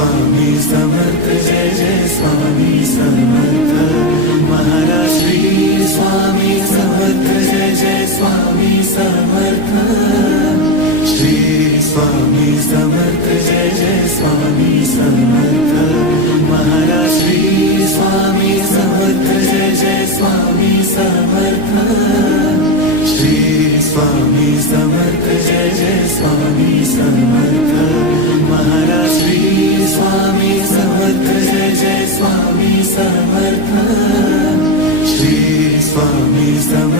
Swami Samarth Jai Jai Swami Samarth Maharaj Shri Swami Samarth Jai Jai Swami Samarth Shri Swami Samarth Jai Jai Swami Samarth Maharaj Shri Swami Samarth Jai Jai Swami Samarth Shri Swami Samarth Jai Jai Swami Samarth Maharaj Shri Swami Samarth Jai Jai Swami Samarth Shri Swami Samarth